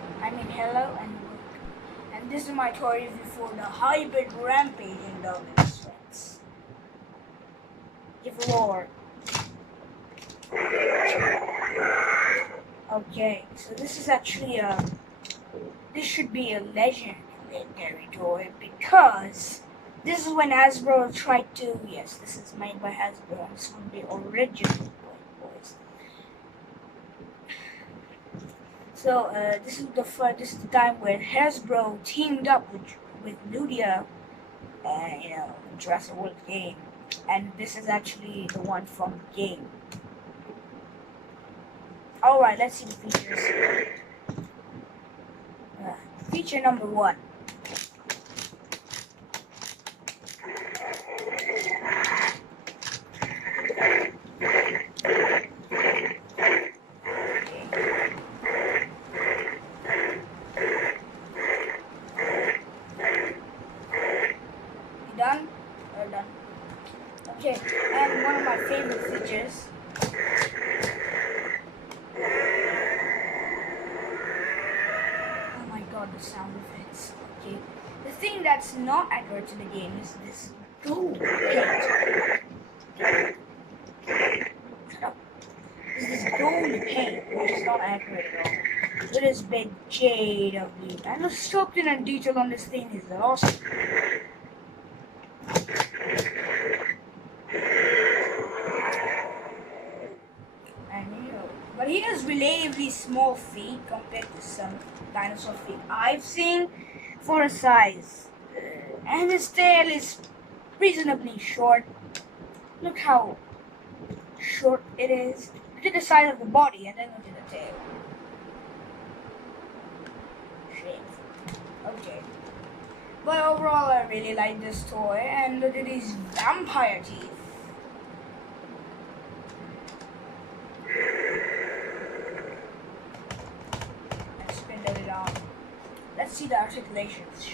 Hello and welcome. And this is my toy review for the hybrid rampage indominus threats. Give roar. Okay, so this is actually this should be a legendary toy because this is when Hasbro tried to, yes, this is made by Hasbro, this would be original boys. So this is the time when Hasbro teamed up with Ludia, Jurassic World game, and this is actually the one from the game. All right, let's see the features. Feature number 1. Done? Done. Okay, and one of my favorite features. Oh my god, the sound effects. Okay, the thing that's not accurate to the game is this gold paint. Shut up. Is this gold paint, which is not accurate at all. It is big jade of blue, and the sculpting and detail on this thing is awesome. But he has relatively small feet compared to some dinosaur feet I've seen for a size. And his tail is reasonably short. Look how short it is. Look at the size of the body and then look at the tail. Okay. But overall I really like this toy, and look at these vampire teeth. Let's see the articulations.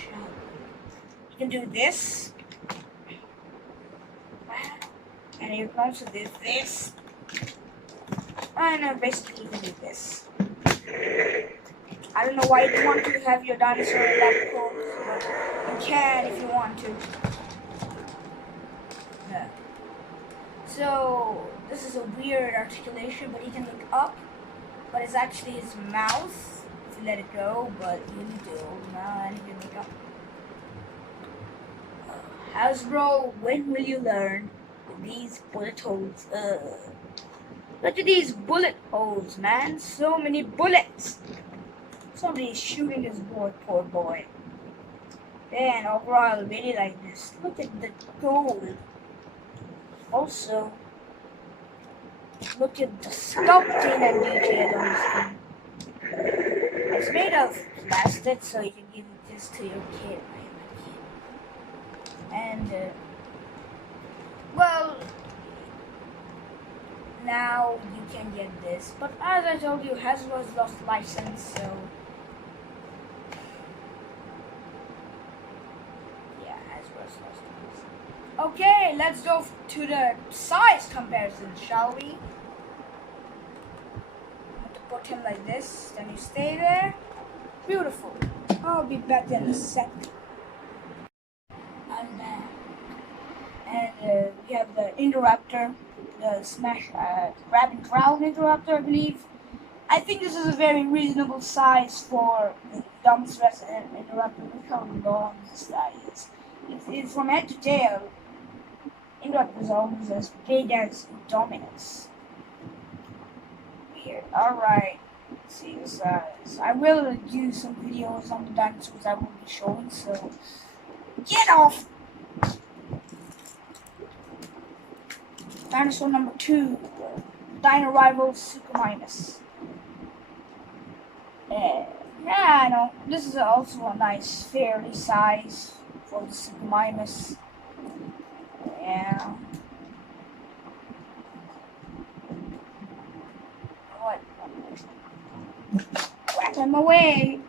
You can do this, and you can also do this, and basically you can do this. I don't know why you want to have your dinosaur in that pose, but you can if you want to. Yeah. So this is a weird articulation, but he can look up, but it's actually his mouth. Let it go, but you need to now and you make up. Hasbro, when will you learn these bullet holes? Look at these bullet holes, man! So many bullets. Somebody's shooting this boy, poor boy. And overall, I really like this. Look at the gold. Also, look at the sculpting and detail on this thing. It's made of plastic, so you can give this to your kid. And, well, now you can get this. But as I told you, Hasbro's lost license, so yeah, Hasbro's lost license. Okay, let's go to the size comparison, shall we? Put him like this, then you stay there. Beautiful. I'll be back in a second. I'm back. And we have the Indoraptor, the Smash Grab and Drown Indoraptor, I believe. I think this is a very reasonable size for the Dinosaur and Indoraptor. Look how long this guy is. It's from head to tail. Indoraptor is almost as big as Indominus. Alright, let's see the size. I will do some videos on the dinosaurs I will be showing, so get off! Dinosaur number 2, Dino Rival Suchomimus. Yeah, I know. This is also a nice, fairly size for the Suchomimus. Yeah. Whack him away.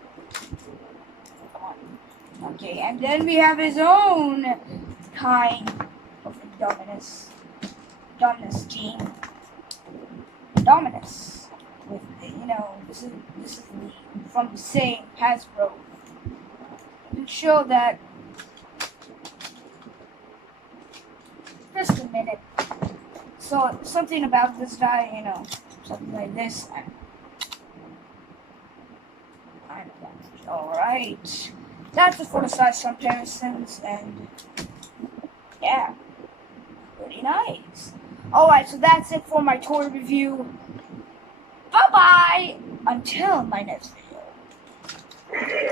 Come on. Okay, and then we have his own kind of Indominus. Indominus gene. Indominus. With the, this is the from the same Hasbro. You can show that. Just a minute. So something about this guy, you know, something like this. Alright. That's it for the size comparisons, and yeah, pretty nice. Alright, so that's it for my toy review. Bye bye! Until my next video.